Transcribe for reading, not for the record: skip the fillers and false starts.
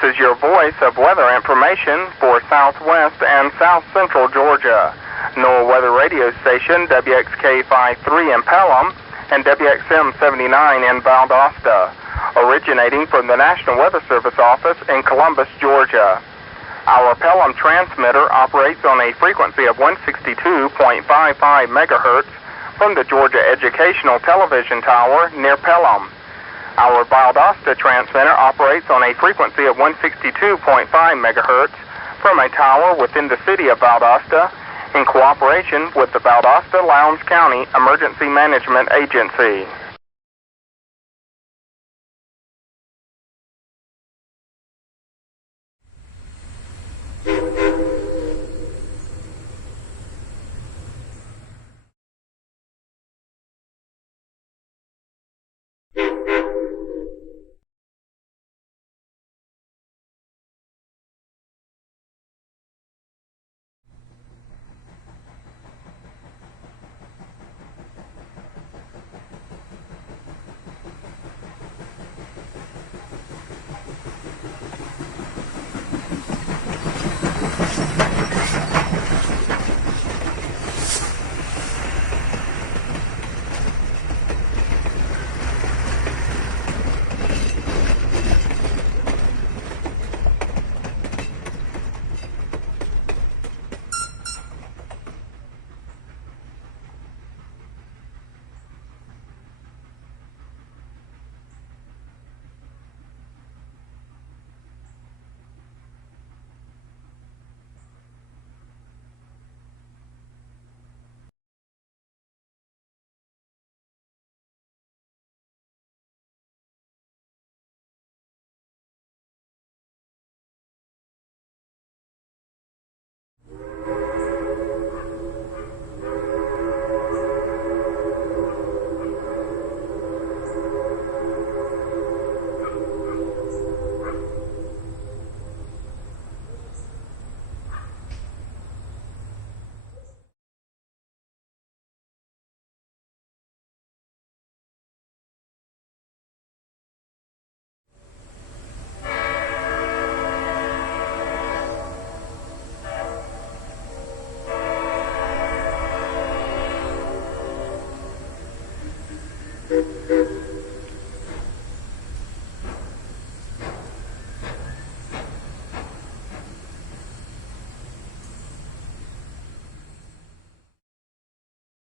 This is your voice of weather information for southwest and south central Georgia. NOAA weather radio station WXK53 in Pelham and WXM79 in Valdosta, originating from the National Weather Service office in Columbus, Georgia. Our Pelham transmitter operates on a frequency of 162.55 megahertz from the Georgia Educational Television Tower near Pelham. Our Valdosta transmitter operates on a frequency of 162.5 megahertz from a tower within the city of Valdosta in cooperation with the Valdosta-Lowndes County Emergency Management Agency.